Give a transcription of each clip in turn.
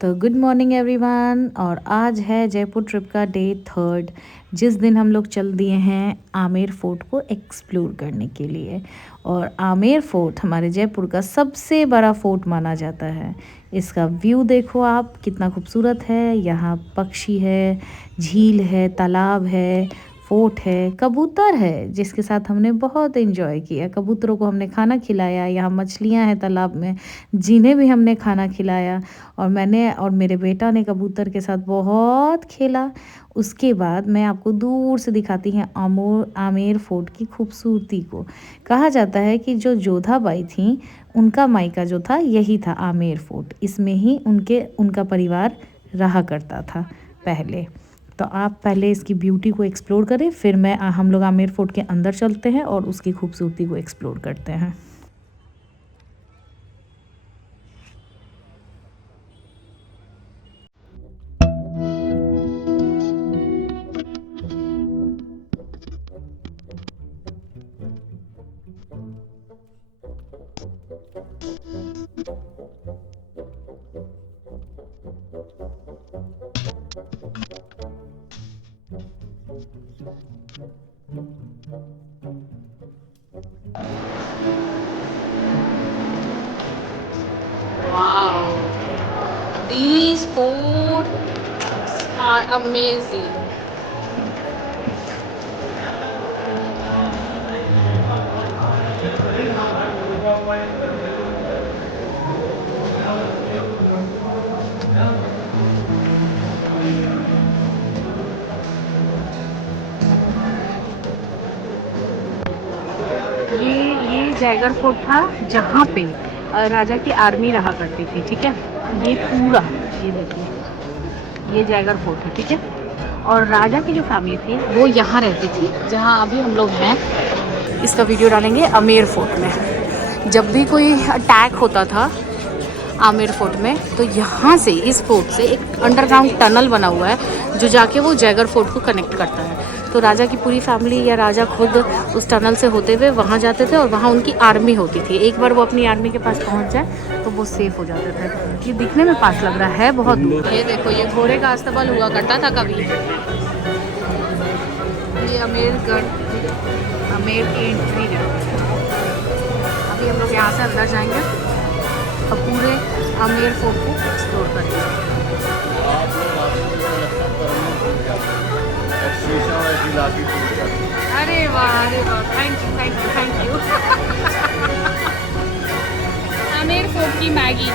तो good morning everyone. और आज है जयपुर ट्रिप का डे 3, जिस दिन हम लोग चल दिए हैं आमेर फोर्ट को एक्सप्लोर करने के लिए। और आमेर फोर्ट हमारे जयपुर का सबसे बड़ा फोर्ट माना जाता है। इसका व्यू देखो आप, कितना खूबसूरत है। यहाँ पक्षी है, झील है, तालाब है, फोर्ट है, कबूतर है जिसके साथ हमने बहुत एंजॉय किया। कबूतरों को हमने खाना खिलाया। यहाँ मछलियाँ हैं तालाब में, जिन्हें भी हमने खाना खिलाया। और मैंने और मेरे बेटा ने कबूतर के साथ बहुत खेला। उसके बाद मैं आपको दूर से दिखाती हैं आमेर फोर्ट की खूबसूरती को। कहा जाता है कि जो जोधाबाई थी उनका मायका जो था यही था आमेर फोर्ट। इसमें ही उनका परिवार रहा करता था पहले। तो आप पहले इसकी ब्यूटी को एक्सप्लोर करें, फिर हम लोग आमेर फोर्ट के अंदर चलते हैं और उसकी खूबसूरती को एक्सप्लोर करते हैं। Wow, these food are amazing. ये जयगढ़ फोर्ट था जहाँ पे राजा की आर्मी रहा करती थी। ठीक है, ये पूरा, ये देखिए, ये जयगढ़ फोर्ट है। ठीक है, और राजा की जो फैमिली थी वो यहाँ रहती थी जहाँ अभी हम लोग हैं। इसका वीडियो डालेंगे आमेर फोर्ट में। जब भी कोई अटैक होता था आमेर फोर्ट में, तो यहाँ से, इस फोर्ट से एक अंडरग्राउंड टनल बना हुआ है जो जाके वो जयगढ़ फोर्ट को कनेक्ट करता है। तो राजा की पूरी फैमिली या राजा खुद उस टनल से होते हुए वहाँ जाते थे और वहाँ उनकी आर्मी होती थी। एक बार वो अपनी आर्मी के पास पहुँच जाए तो वो सेफ हो जाते थे। ये दिखने में पास लग रहा है बहुत दूर। ये देखो, ये घोड़े का अस्तबल हुआ करता था कभी। ये आमेर की एंट्री है। अभी हम लोग यहाँ से अंदर जाएंगे और पूरे आमेर फोर्ट को एक्सप्लोर करेंगे। अरे वाह, थैंक यू आमेर फोर्ट की मैगी।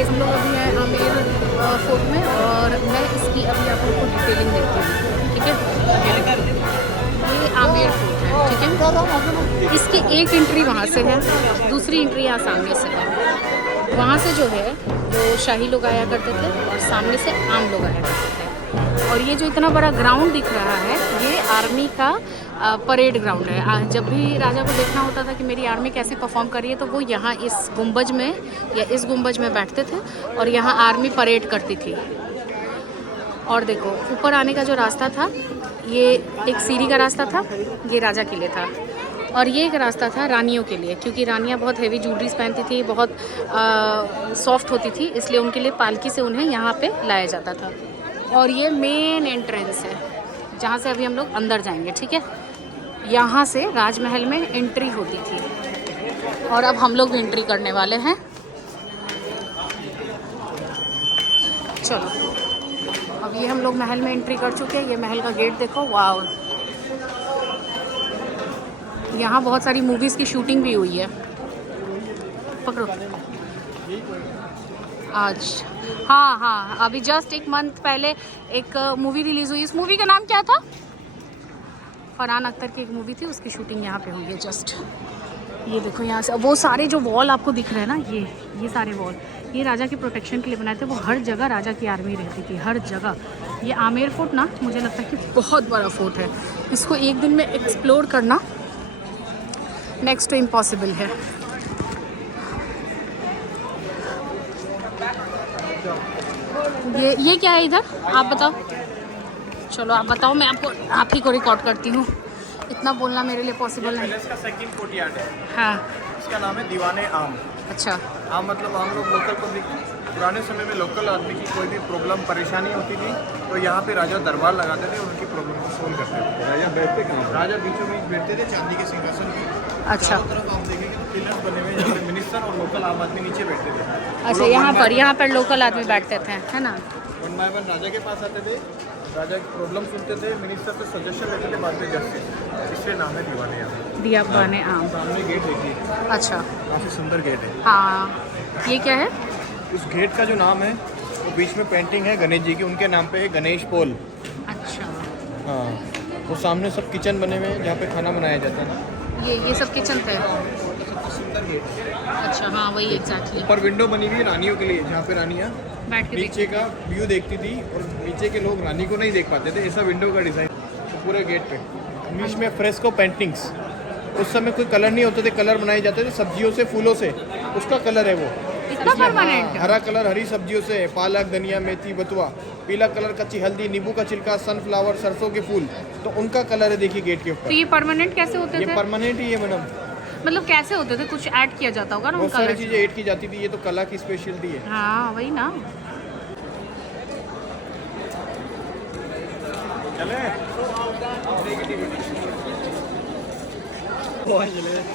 हम लोग अभी हैं आमेर फोर्ट में और मैं इसकी अभी आपको डिटेलिंग देती हूँ। ठीक है, ये आमेर फोर्ट है। ठीक है, इसकी एक एंट्री वहाँ से है, दूसरी एंट्री यहाँ सामने से है। वहाँ से जो है वो शाही लोग आया करते थे और सामने से आम लोग आया करते थे। और ये जो इतना बड़ा ग्राउंड दिख रहा है, ये आर्मी का परेड ग्राउंड है। जब भी राजा को देखना होता था कि मेरी आर्मी कैसे परफॉर्म कर रही है, तो वो यहाँ इस गुंबज में या इस गुंबज में बैठते थे और यहाँ आर्मी परेड करती थी। और देखो, ऊपर आने का जो रास्ता था, ये एक सीढ़ी का रास्ता था, ये राजा के लिए था। और ये एक रास्ता था रानियों के लिए, क्योंकि रानियाँ बहुत हेवी ज्वेलरीज पहनती थी, बहुत सॉफ्ट होती थी, इसलिए उनके लिए पालकी से उन्हें यहाँ पे लाया जाता था। और ये मेन एंट्रेंस है जहाँ से अभी हम लोग अंदर जाएंगे। ठीक है, यहाँ से राजमहल में एंट्री होती थी और अब हम लोग भी एंट्री करने वाले हैं। चलो, अब ये हम लोग महल में एंट्री कर चुके हैं। ये महल का गेट देखो, वाव। यहाँ बहुत सारी मूवीज़ की शूटिंग भी हुई है। पकड़ो आज, हाँ, अभी जस्ट एक मंथ पहले एक मूवी रिलीज़ हुई। इस मूवी का नाम क्या था? फरहान अख्तर की एक मूवी थी, उसकी शूटिंग यहाँ पे हुई है जस्ट। ये देखो, यहाँ से वो सारे जो वॉल आपको दिख रहे हैं ना, ये सारे वॉल, ये राजा के प्रोटेक्शन के लिए बनाए थे। वो हर जगह राजा की आर्मी रहती थी, हर जगह। ये आमेर फोर्ट ना, मुझे लगता है कि बहुत बड़ा फोर्ट है। इसको एक दिन में एक्सप्लोर करना नेक्स्ट टू इम्पॉसिबल है। ये क्या है इधर, आप बताओ। चलो आप बताओ, मैं आप ही को रिकॉर्ड करती हूँ। इतना बोलना मेरे लिए पॉसिबल नहीं। इसका सेकंड कोर्टयार्ड है। हाँ, इसका नाम है दीवाने आम। अच्छा। आम मतलब हम लोग लोकल पब्लिक, पुराने समय में लोकल आदमी की कोई भी प्रॉब्लम परेशानी होती थी तो यहाँ पे राजा दरबार लगाते थे और उनकी प्रॉब्लम को सोल्व करते थे। राजा बैठते कहाँ? राजा बीचों बीच बैठते थे चांदी के सिंहासन की। अच्छा। चारों तरफ आप देखेंगे तो पिलर्स बने हुए हैं जहाँ पे मिनिस्टर और लोकल आम आदमी नीचे बैठते थे। अच्छा, यहाँ पर लोकल आदमी बैठते थे, है ना? वन बाय वन राजा के पास आते थे, राजा की प्रॉब्लम सुनते थे, मिनिस्टर से सजेशन लेते थे, बाद में जस्टिस। इसलिए नाम है दीवाने आम। दीवाने आम। सामने गेट देखिए, अच्छा। काफ़ी सुंदर गेट है। हाँ, ये क्या है? उस गेट का जो नाम है वो बीच में पेंटिंग है गणेश जी की, उनके नाम पे है गणेश पोल। अच्छा। हाँ, वो सामने सब किचन बने हुए हैं जहाँ पे खाना बनाया जाता है ना। ये सब किचन थे। सुंदर गेट है। अच्छा, हाँ वही एग्जैक्टली। ऊपर विंडो बनी हुई है रानियों के लिए, जहाँ पे रानियाँ बैठ के नीचे का व्यू देखती थी और नीचे के लोग रानी को नहीं देख पाते थे, ऐसा विंडो का डिज़ाइन तो पूरे गेट पे। इंग्लिश में फ्रेस्को पेंटिंग्स। उस समय कोई कलर नहीं होते थे, कलर बनाए जाते थे सब्जियों से, फूलों से, उसका कलर है वो। इतना परमानेंट? हरा कलर हरी सब्जियों से, पालक, धनिया, मेथी, बथुआ। पीला कलर कच्ची हल्दी, नींबू का छिलका, सनफ्लावर, सरसों के फूल, तो उनका कलर है देखिए गेट के तो ऊपर। ये परमानेंट कैसे होते ये थे? परमानेंट ही है मैडम। मतलब कैसे होते थे? कुछ ऐड किया जाता होगा ना बहुत उनका? सारी चीज़ें ऐड की जाती थी, ये तो कला की स्पेशलिटी है। हाँ वही ना। चले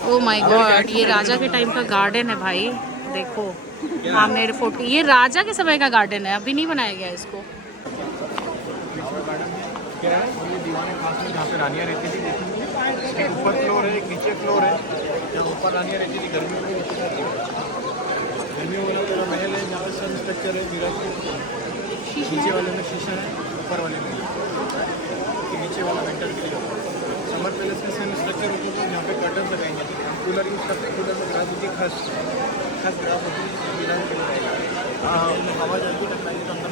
ओ माय गॉड, ये राजा के टाइम का गार्डन है भाई। देखो आमेर फोर्ट, ये राजा के समय का गार्डन है, अभी नहीं बनाया गया इसको। ये दीवाने खास में जहाँ पे रानियाँ रहती थी, देखेंगे एक ऊपर फ्लोर है, एक नीचे फ्लोर है। जहाँ ऊपर रानियाँ रहती थी गर्मियों में, गर्मियों वाला पूरा महल है जहाँ पे सन स्ट्रक्चर है, मिरर नीचे वाले में शीशा है, ऊपर वाले में नीचे वाला विंटर के लिए। समर पैलेस में सन स्ट्रक्चर होती थी जहाँ पे कर्टन लगाए जाते थे। कूलर यूज़ करते हैं, कूलर में ग्रास होती है, खस ग्रास होती है, हवा जल्दी टकराएगी तो अंदर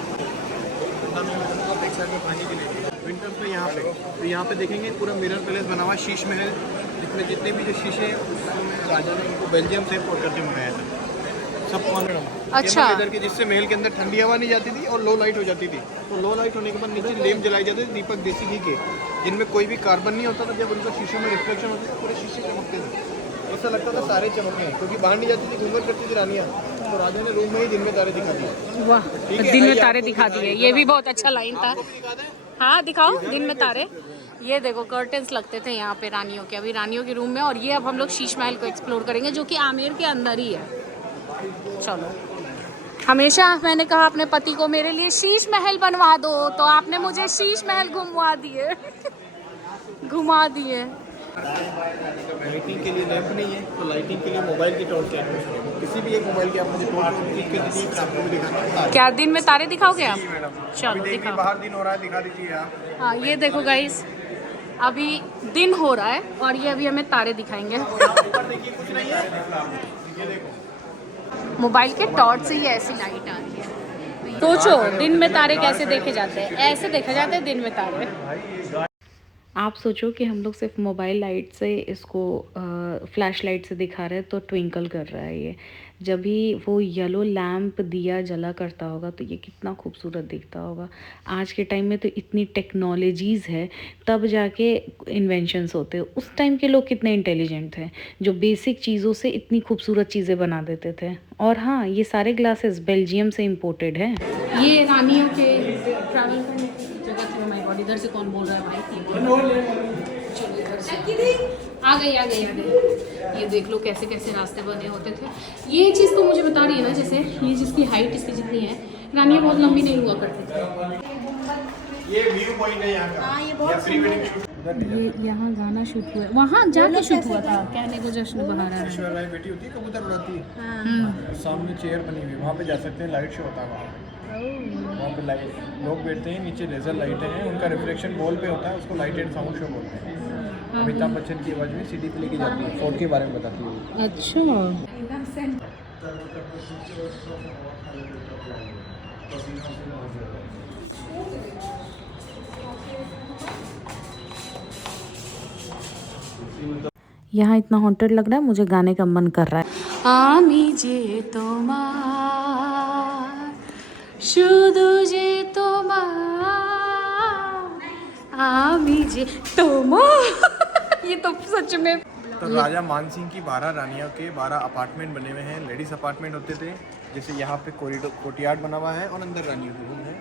एक साइड में पानी के लिए। विंटर्स में यहाँ पे तो यहाँ पे देखेंगे पूरा मिरर पैलेस बना हुआ, शीश महल, जिसमें जितने भी जो शीशे राजा ने इनको बेल्जियम से इम्पोर्ट करके मंगाया था सब। अच्छा। इधर के जिससे महल के अंदर ठंडी हवा नहीं जाती थी और लो लाइट हो जाती थी। तो लो लाइट होने के बाद नीचे लेम्प जलाए जाते थे दीपक देसी घी के, जिनमें कोई भी कार्बन नहीं होता था। जब उनका शीशे में रिफ्लेक्शन होती थी पूरे शीशे चमकते थे, ऐसा लगता था सारे चमकने हैं, क्योंकि बाहर नहीं जाती थी, घूंघट करती थी रानियाँ। तो राजा ने रूम में ही दिन में तारे दिखा दिए। वाह, दिन में तारे दिखा दिए, ये भी बहुत अच्छा लाइन था। हाँ दिखाओ दिन में तारे। ये देखो कर्टन्स लगते थे यहाँ पे रानियों के, अभी रानियों के रूम में। और ये अब हम लोग शीश महल को एक्सप्लोर करेंगे जो कि आमेर के अंदर ही है। चलो, हमेशा मैंने कहा अपने पति को मेरे लिए शीश महल बनवा दो, तो आपने मुझे शीश महल घुमा दिए घुमा दिए। लाइटिंग के लिए लैंप नहीं है तो लाइटिंग के लिए मोबाइल की टॉर्च है। किसी भी एक मोबाइल की आप मुझे टॉर्च आपको भी दिखाना। क्या दिन में तारे दिखाओगे आप? चलो देखिए दिखाओ। बाहर दिन हो रहा है, दिखा दीजिए आप। हाँ ये देखो गाइस, अभी दिन हो रहा है और ये अभी हमें तारे दिखाएंगे। ऊपर देखिए कुछ नहीं है, ये देखो मोबाइल के टॉर्च से ही ऐसी लाइट आ रही है। सोचो दिन में तारे कैसे देखे जाते हैं, ऐसे देखे जाते हैं दिन में तारे। आप सोचो कि हम लोग सिर्फ मोबाइल लाइट से इसको फ्लैश लाइट से दिखा रहे हैं तो ट्विंकल कर रहा है ये। जब भी वो येलो लैम्प दिया जला करता होगा तो ये कितना खूबसूरत दिखता होगा। आज के टाइम में तो इतनी टेक्नोलॉजीज़ है, तब जाके इन्वेंशंस होते हैं। उस टाइम के लोग कितने इंटेलिजेंट थे जो बेसिक चीज़ों से इतनी खूबसूरत चीज़ें बना देते थे। और हाँ, ये सारे ग्लासेस बेल्जियम से इम्पोर्टेड है। ये रानियों के ट्रैवल करने की जगह थी। माय गॉड, इधर से कौन बोल रहा है भाई? चलो इधर से आ गई। ये देख लो कैसे कैसे रास्ते बने होते थे। ये चीज़ तो मुझे बता रही है ना, जैसे ये जिसकी हाइट इसकी जितनी है, रानियाँ बहुत लंबी नहीं हुआ करती थी। ये व्यू पॉइंट है यहाँ का। हाँ ये बहुत प्री वेडिंग शूट ये यहाँ गाना शूट हुआ है, वहाँ जाके शूट हुआ था। कहने को जश्न बहार है। ईश्वर राय बेटी होती है, कबूतर उड़ाती है। सामने चेयर बनी हुई है, वहाँ पे जा सकते हैं, लाइट शो होता है वहाँ पे लाइट लोग बैठते हैं, नीचे लेजर लाइटें हैं, उनका रिफ्लेक्शन वॉल पे होता है, उसको लाइट एंड साउंड शो बोलते हैं। अमिताभ बच्चन की आवाज़ में सीडी पे लेके जाती है, फोर्ट के बारे में बताती है। अच्छा, यहाँ इतना हॉन्टेड लग रहा है, मुझे गाने का मन कर रहा है। আমি যে তোমার, শুধু যে তোমার, আমি যে তোমার। ये तो सच में तो राजा मानसिंह की 12 रानियों के 12 अपार्टमेंट बने हुए हैं, लेडीज़ अपार्टमेंट होते थे। जैसे यहाँ पे कॉरिडोर कोर्टयार्ड बना हुआ है और अंदर रानियों के रूम है।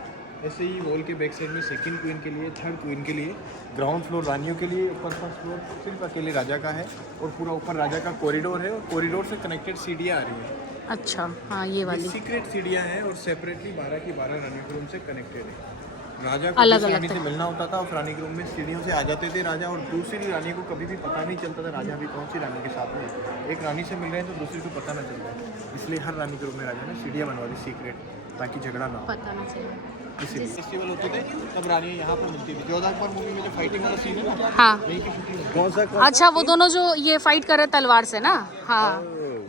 ऐसे ही वॉल के बैक साइड में सेकंड क्वीन के लिए, थर्ड क्वीन के लिए, ग्राउंड फ्लोर रानियों के लिए, ऊपर फर्स्ट फ्लोर सिर्फ अकेले राजा का है और पूरा ऊपर राजा का कॉरिडोर है और कॉरिडोर से कनेक्टेड सीढ़ियाँ आ रही हैं। अच्छा, हाँ ये वाली सीक्रेट सीढ़ियाँ हैं और सेपरेटली 12 की 12 रानियों के रूम से कनेक्टेड है। राजा को अलग जिस अलग रानी से मिलना होता था उस रानी के रूम में सीढ़ियों से आ जाते थे राजा, और दूसरी रानी को कभी भी पता नहीं चलता था राजा अभी कौन सी रानी के साथ में। एक रानी से मिल रहे हैं तो दूसरी को पता ना चलता है, इसलिए हर रानी के रूम में राजा ने सीढ़ियाँ बनवा दी सीक्रेट, ताकि झगड़ा ना हो। पता ना चले। इसलिए फेस्टिवल होते थे तब रानी यहाँ पर मिलती थी। 14 अकबर मूवी में जो फाइटिंग वाला सीन है ना, हाँ यहीं की शूटिंग कौन सा अच्छा, वो दोनों जो ये फाइट कर रहे तलवार से ना, हाँ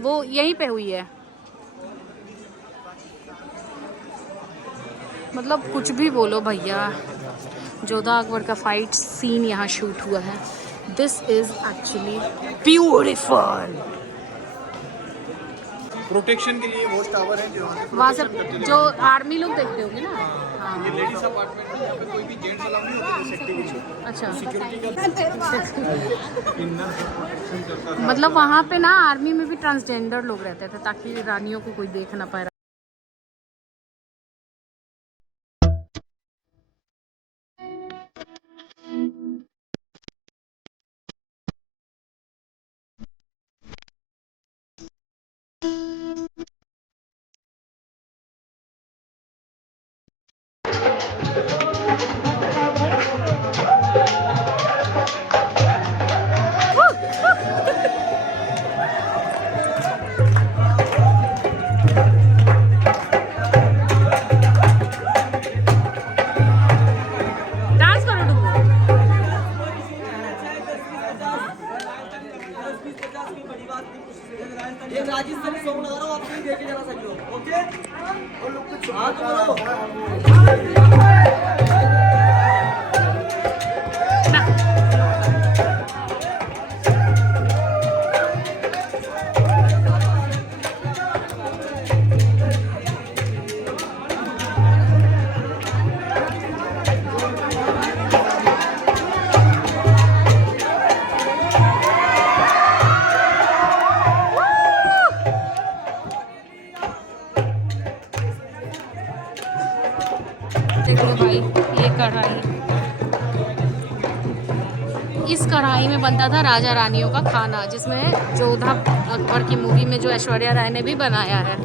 वो यहीं पे हुई है। मतलब कुछ भी बोलो भैया, जोधा अकबर का फाइट सीन यहाँ शूट हुआ है। This is actually beautiful. Protection के लिए वॉच टावर है जो वहाँ से जो आर्मी लोग देखते होंगे ना। हाँ ये लेडीज अपार्टमेंट है, यहाँ पे कोई भी जेंट्स अलाउ नहीं होता सेफ्टी के लिए। अच्छा, सिक्योरिटी का इनर मतलब वहाँ पे ना आर्मी में भी ट्रांसजेंडर लोग रहते थे ताकि रानियों को कोई देख ना पाए। डांस करो डुगू। ये राजस्थानी सॉन्ग लगा रहा हूँ, आप भी देखे जरा सभी लोग, ओके? और लोग कुछ हाथ बोलो। देखो भाई, ये कढ़ाई, इस कढ़ाई में बनता था राजा रानियों का खाना, जिसमें जोधा अकबर की मूवी में जो ऐश्वर्या राय ने भी बनाया है।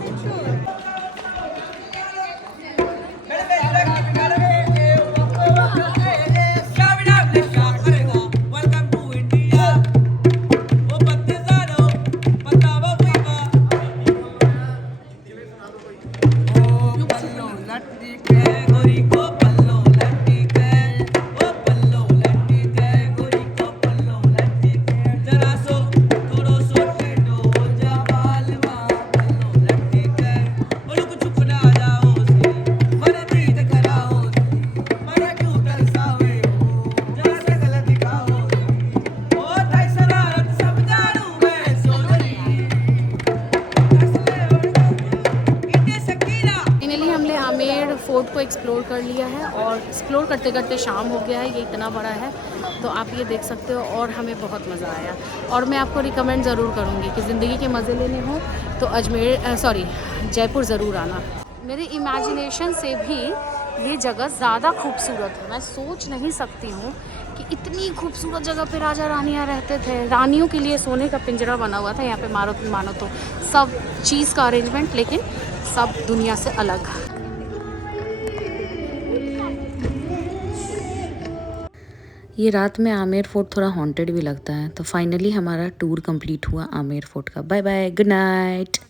फोर्ट को एक्सप्लोर कर लिया है और एक्सप्लोर करते करते शाम हो गया है। ये इतना बड़ा है तो आप ये देख सकते हो, और हमें बहुत मज़ा आया। और मैं आपको रिकमेंड ज़रूर करूँगी कि ज़िंदगी के मज़े लेने हो तो जयपुर ज़रूर आना। मेरे इमेजिनेशन से भी ये जगह ज़्यादा खूबसूरत है। मैं सोच नहीं सकती हूँ कि इतनी खूबसूरत जगह पे राजा रानियाँ रहते थे। रानियों के लिए सोने का पिंजरा बना हुआ था यहाँ पे, मानो तो सब चीज़ का अरेंजमेंट, लेकिन सब दुनिया से अलग। ये रात में आमेर फोर्ट थोड़ा हॉन्टेड भी लगता है। तो फाइनली हमारा टूर कंप्लीट हुआ आमेर फोर्ट का। Bye bye, good night.